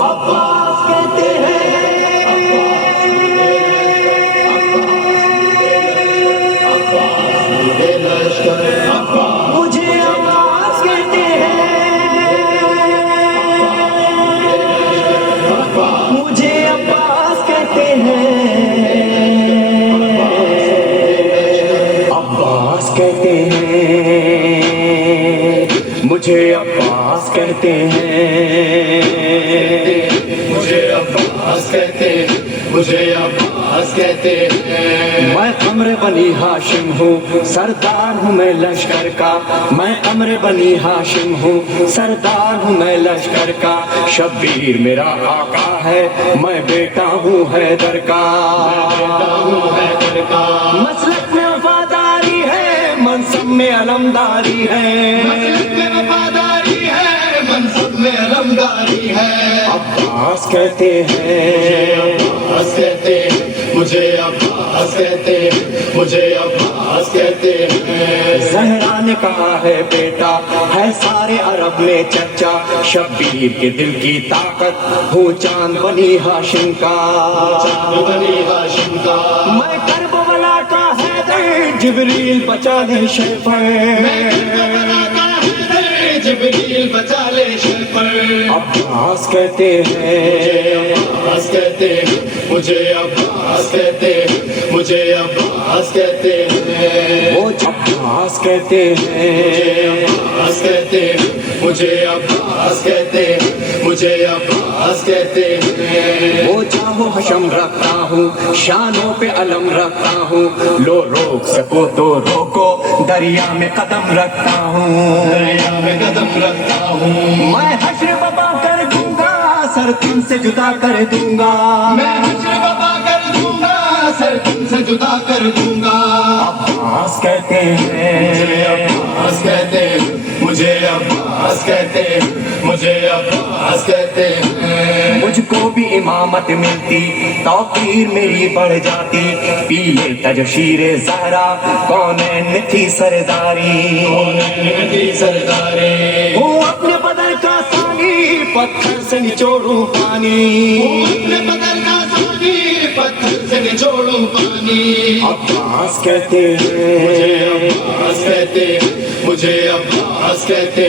عباس کہتے مجھے عباس کہتے مجھے عباس کہتے عباس کہتے مجھے عباس کہتے مجھے عباس کہتے مجھے عباس کہتے میں عمر بنی ہاشم ہوں سردار ہوں میں لشکر کا میں عمر بنی ہاشم ہوں سردار ہوں میں لشکر کا شبیر میرا آقا ہے میں بیٹا ہوں حیدر کا مسلک میں وفاداری ہے منصب میں علمداری ہے وفاداری ہے منصب میں علمداری ہے عباس کہتے عباس کہتے مجھے عباس کہتے مجھے عباس کہتے زہرا نے کہا ہے بیٹا ہے سارے عرب میں چچا شبیر کے دل کی طاقت ہوں چاند بنی ہاشم کا بنی ہاشم کا میں کربلا کا حیدر جبریل بچا لے جبریل بچا لے شیفر عباس کہتے عباس کہتے مجھے عباس کہتے مجھے عباس کہتے وہ عباس کہتے عباس کہتے مجھے عباس کہتے مجھے عباس کہتے وہ چاہو حشم رکھتا ہوں شانوں پہ علم رکھتا ہوں لو روک سکو تو روکو دریا میں قدم رکھتا ہوں دریا میں قدم رکھتا ہوں میں حشر بابا کر دوں گا سر تم سے جدا کر دوں گا میں حشر بابا کر دوں گا سر تم سے جدا کر دوں گا عباس کہتے عباس کہتے مجھے عباس کہتے مجھے عباس کہتے مجھ کو بھی امامت ملتی توقیر میری بڑھ جاتی پیلے تج شیر زہرا کونین میں تھی سرداری کی سرداری وہ اپنے بدن کا ثانی پتھر سے نچوڑوں پانی اپنے بدن کا ثانی پتھر سے نچوڑوں پانی عباس کہتے عباس کہتے مجھے عباس کہتے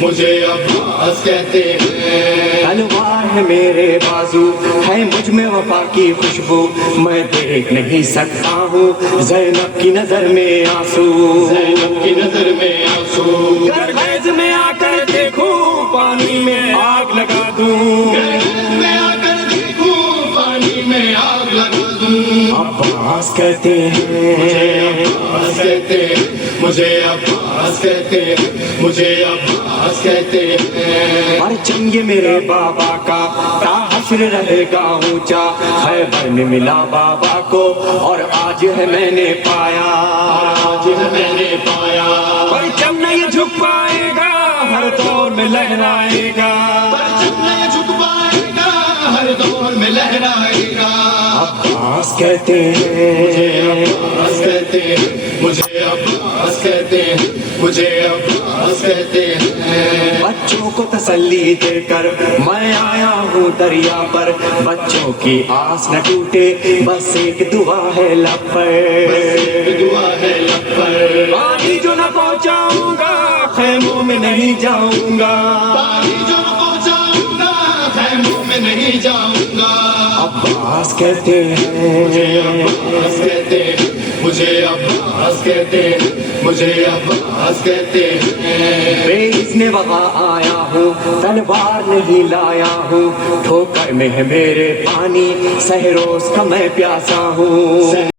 مجھے عباس کہتے تلوار ہے میرے بازو ہے مجھ میں وفا کی خوشبو میں دیکھ نہیں سکتا ہوں زینب کی نظر میں آنسو زینب کی نظر میں آنسو گر خیز میں آ کر دیکھوں پانی میں آگ لگا دوں میں آ کر دیکھوں پانی میں آگ لگا دوں عباس کہتے عباس کہتے مجھے عباس کہتے مجھے عباس کہتے پرچم یہ میرے بابا کا تا حشر رہے گا اونچا خیبر میں ملا بابا کو اور آج ہے میں نے پایا آج میں نے پایا پرچم نہیں جھک پائے گا ہر دور میں لہرائے گا پرچم نہیں جھک پائے گا ہر دور میں لہرائے گا عباس کہتے عباس کہتے مجھے عباس کہتے مجھے عباس کہتے بچوں کو تسلی دے کر میں آیا ہوں دریا پر بچوں کی آس نہ ٹوٹے بس ایک دعا ہے لب پر دعا ہے لب پر پانی جو نہ پہنچاؤں گا خیموں میں نہیں جاؤں گا پانی جو نہ پہنچاؤں گا خیموں میں نہیں جاؤں گا عباس کہتے عباس کہتے مجھے عباس کہتے مجھے عباس کہتے نے وہاں آیا ہوں تلوار نہیں لایا ہوں ٹھوکر میں ہے میرے پانی سہروز کا میں پیاسا ہوں